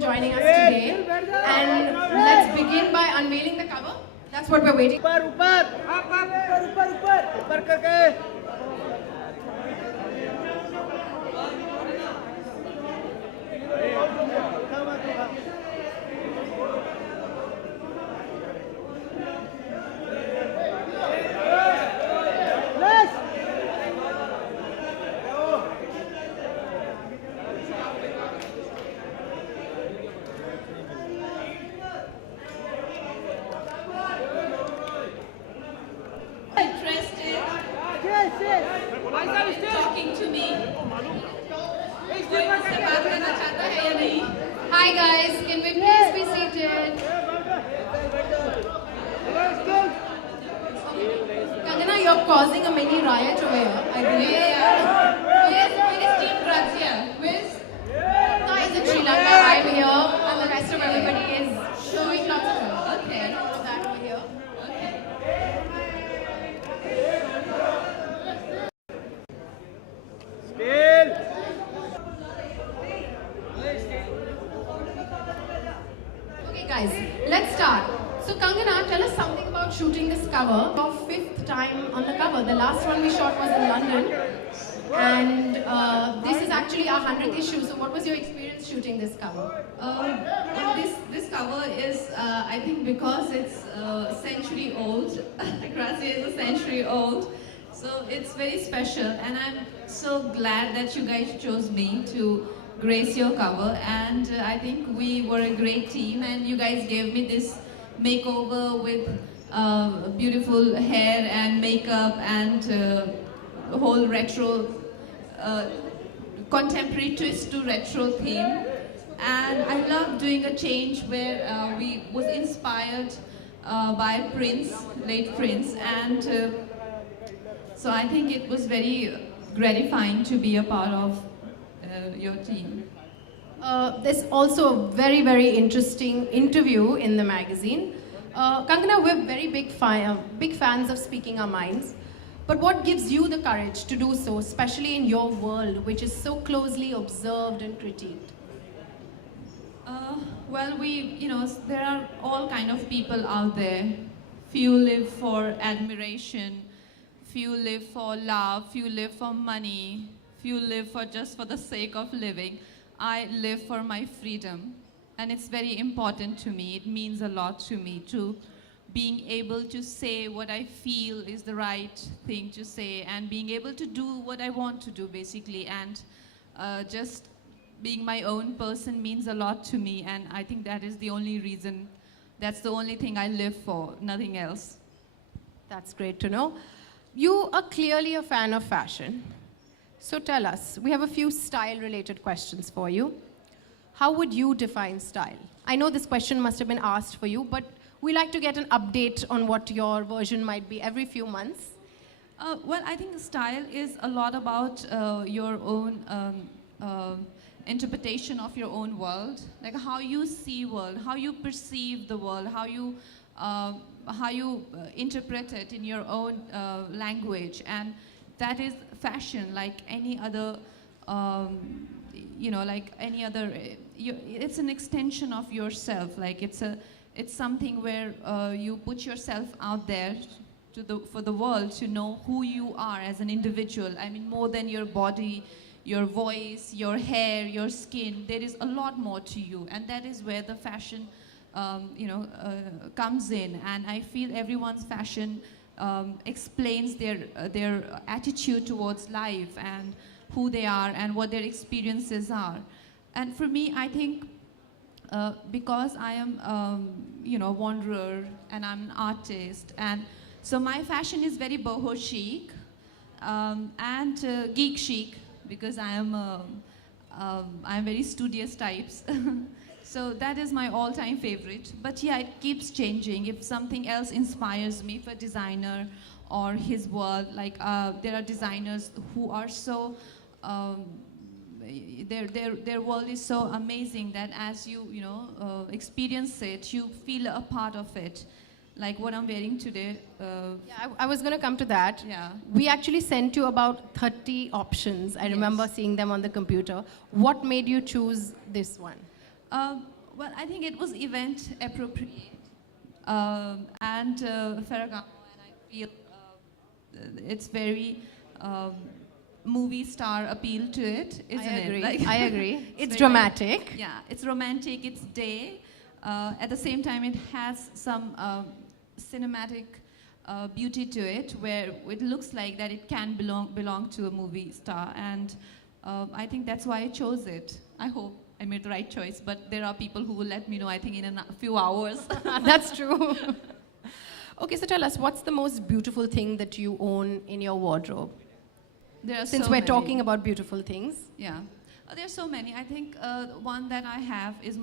joining us today. And let's begin by unveiling the cover. That's what we're waiting for. Talking to me. Hi guys, can we please be seated? Kangana, you're causing a mini riot over here, I believe. Where's Team Grazia? Guys in Sri Lanka, I'm here, and the rest of everybody is showing lots of love. Okay, all of that over here. Okay guys, let's start. So Kangana, tell us something about shooting this cover. Your 5th time on the cover. The last one we shot was in London. And this is actually our 100th issue. So what was your experience shooting this cover? This cover is, I think, because it's a century old. Grazia is a century old. So it's very special. And I'm so glad that you guys chose me to grace your cover. And I think we were a great team. And you guys gave me this makeover with beautiful hair and makeup and whole retro contemporary twist to retro theme. And I love doing a change where we was inspired by Prince, late Prince, and so I think it was very gratifying to be a part of your team. There's also a very, very interesting interview in the magazine. Kangana, we're very big fans of speaking our minds. But what gives you the courage to do so, especially in your world, which is so closely observed and critiqued? Well, there are all kind of people out there. Few live for admiration, few live for love, few live for money, few live for just for the sake of living. I live for my freedom, and it's very important to me. It means a lot to me to being able to say what I feel is the right thing to say, and being able to do what I want to do, basically. And just being my own person means a lot to me, and I think that is the only reason, that's the only thing I live for, nothing else. That's great to know. You are clearly a fan of fashion. So tell us, we have a few style-related questions for you. How would you define style? I know this question must have been asked for you, but we like to get an update on what your version might be every few months. Well, I think style is a lot about your own interpretation of your own world, like how you see world, how you perceive the world, how you interpret it in your own language, and that is fashion, like any other, like any other. It's an extension of yourself. Like it's something where you put yourself out there for the world to know who you are as an individual. I mean, more than your body, your voice, your hair, your skin. There is a lot more to you, and that is where the fashion, comes in. And I feel everyone's fashion explains their attitude towards life and who they are and what their experiences are. And for me, I think because I am, a wanderer and I'm an artist, and so my fashion is very boho chic and geek chic, because I'm very studious types. So that is my all-time favorite. But yeah, it keeps changing. If something else inspires me, for designer or his world, like there are designers who are so. Their world is so amazing that as you experience it, you feel a part of it. Like what I'm wearing today. Yeah, I was going to come to that. Yeah. We actually sent you about 30 options. I remember seeing them on the computer. What made you choose this one? Well, I think it was event appropriate and Ferragamo, and I feel it's very movie star appeal to it, isn't I agree. it? I agree. It's very dramatic. yeah, it's romantic, it's day. At the same time, it has some cinematic beauty to it, where it looks like that it can belong to a movie star, and I think that's why I chose it. I hope I made the right choice, but there are people who will let me know, I think, in a few hours. That's true. Okay, so tell us, what's the most beautiful thing that you own in your wardrobe? There are Since so we're many. talking about beautiful things. Yeah, there's so many. I think one that I have is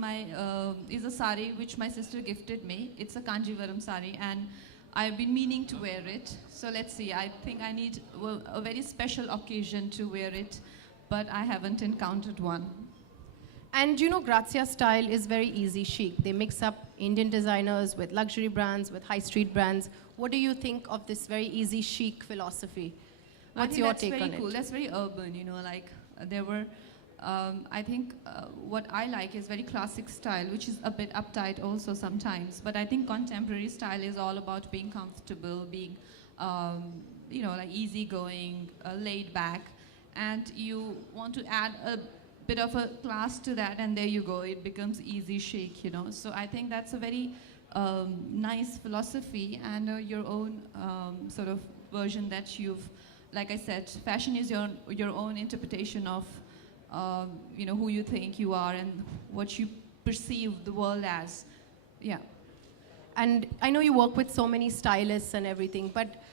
is a sari which my sister gifted me. It's a Kanjivaram sari, and I've been meaning to wear it. So let's see. I think I need a very special occasion to wear it, but I haven't encountered one. And you know, Grazia style is very easy chic. They mix up Indian designers with luxury brands, with high street brands. What do you think of this very easy chic philosophy? What's your take on it? That's very cool. That's very urban, you know, like there were, I think what I like is very classic style, which is a bit uptight also sometimes. But I think contemporary style is all about being comfortable, being, you know, like easygoing, laid back. And you want to add a bit of a class to that, and there you go. It becomes easy chic, you know. So I think that's a very nice philosophy and your own sort of version that you've, like I said, fashion is your own interpretation of, you know, who you think you are and what you perceive the world as. Yeah. And I know you work with so many stylists and everything, but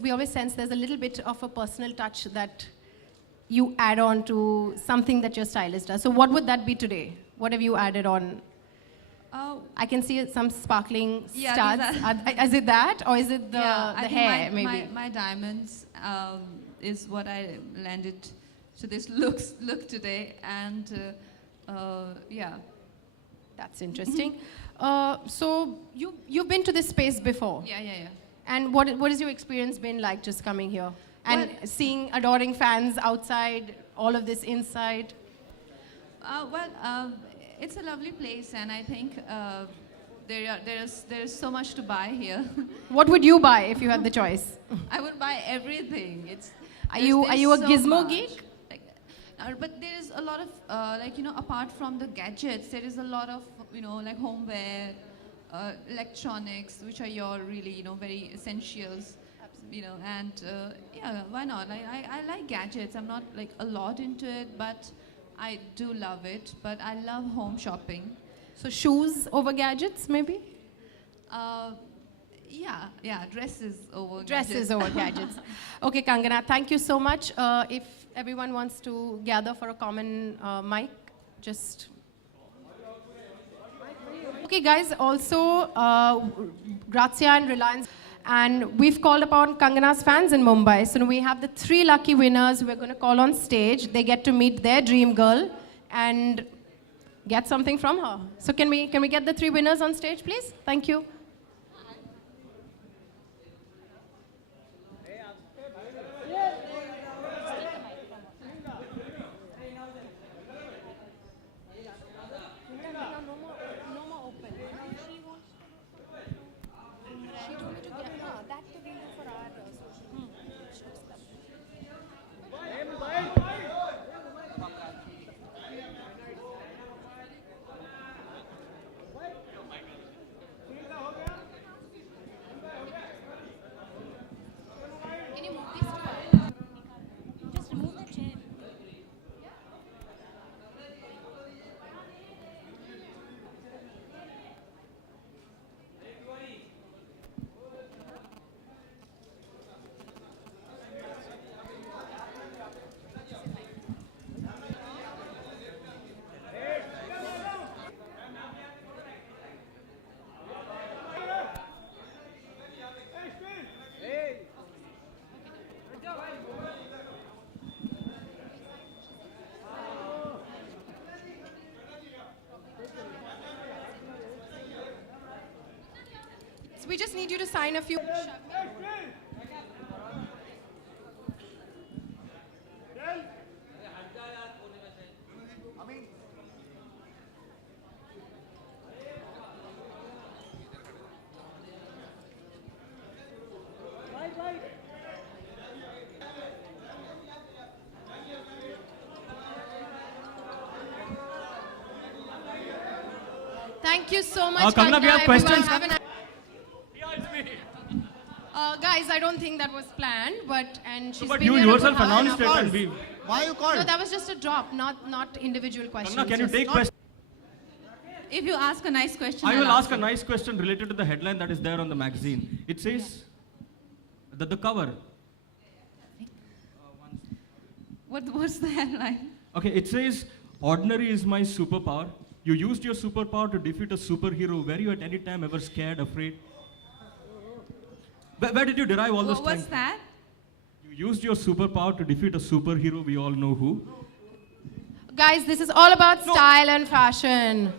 we always sense there's a little bit of a personal touch that you add on to something that your stylist does. So what would that be today? What have you added on? I can see some sparkling studs. Is it that, or is it the hair, maybe? My diamonds is what I landed to this look today, and yeah. That's interesting. So you've been to this space before. Yeah. And what has your experience been like just coming here? And seeing adoring fans outside, all of this inside? It's a lovely place, and I think there's so much to buy here. What would you buy if you had the choice? I would buy everything. Are you a so gizmo much. geek? Like, but there is a lot of like, you know, apart from the gadgets, there is a lot of, you know, like homeware, electronics, which are your really, you know, very essentials. You know, and yeah, why not? I like gadgets. I'm not like a lot into it, but I do love it. But I love home shopping. So shoes over gadgets, maybe? Yeah, dresses over Dresses gadgets. over gadgets. Okay, Kangana, thank you so much. If everyone wants to gather for a common mic, just... Okay, guys, also Grazia and Reliance. And we've called upon Kangana's fans in Mumbai. So we have the 3 lucky winners we're going to call on stage. They get to meet their dream girl and get something from her. So can we get the 3 winners on stage, please? Thank you. So we just need you to sign a few. Thank you so much, Kangana, we have Everyone questions. have an- guys, I don't think that was planned, and she's But been you here a yourself good half an announced it hour. and we... Why you called? No, that was just a drop, not individual questions. Kangana, can you just- take questions? If you ask a nice question, I will I'll ask a answer. nice question related to the headline that is there on the magazine. It says that the cover. What's the headline? Okay, it says, ordinary is my superpower. You used your superpower to defeat a superhero. Were you at any time ever scared, afraid? Where did you derive all this What's time? that? You used your superpower to defeat a superhero. We all know who. Guys, this is all about No. style and fashion.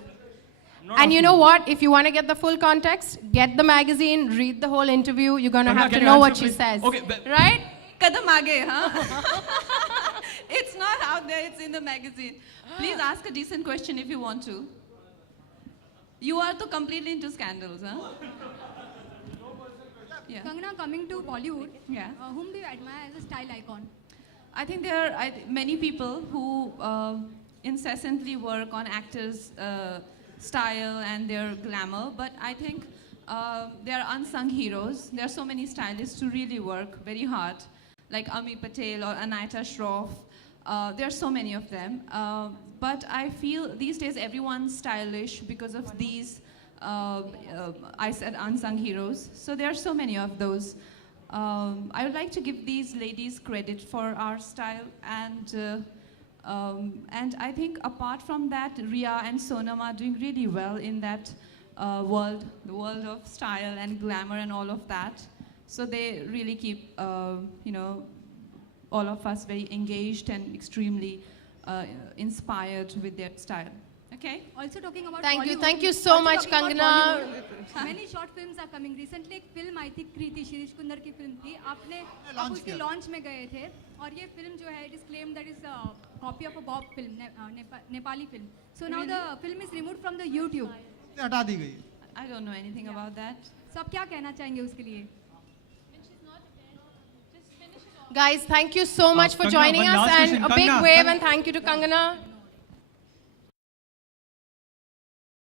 Not And you asking know what? If you want to get the full context, get the magazine, read the whole interview. You're going to Kangana, have can to you know what answer, she please? says. Okay, Right? Kadam aage, huh? It's not out there, it's in the magazine. Please ask a decent question if you want to. You are too completely into scandals, huh? Yeah. Kangana, coming to Bollywood, Yeah. whom do you admire as a style icon? I think there are many people who incessantly work on actors' style and their glamour, but I think they are unsung heroes. There are so many stylists who really work very hard, like Ami Patel or Anita Shroff. There are so many of them. But I feel these days everyone's stylish because of these, I said unsung heroes. So there are so many of those. I would like to give these ladies credit for our style, and I think apart from that, Ria and Sonam are doing really well in that world, the world of style and glamour and all of that. So they really keep, all of us very engaged and extremely inspired with their style. Okay? Also talking about Thank you. Bollywood, Thank you so also much, talking about Kangana. Bollywood, Many short films are coming. Recently एक film आई थी कृति शिरीष कुंदर की film थी आपने आप launch उसकी किया। Launch में गए थे और ये फिल्म जो है it is claimed that is copy of a Bob film Nepali film so now the film is removed from the YouTube से हटा दी गई। I don't know anything about that. सो आप क्या कहना चाहेंगे उसके लिए Guys, thank you so much for Kangana, joining one us, last and question. a big Kangana, wave and thank you to Kangana.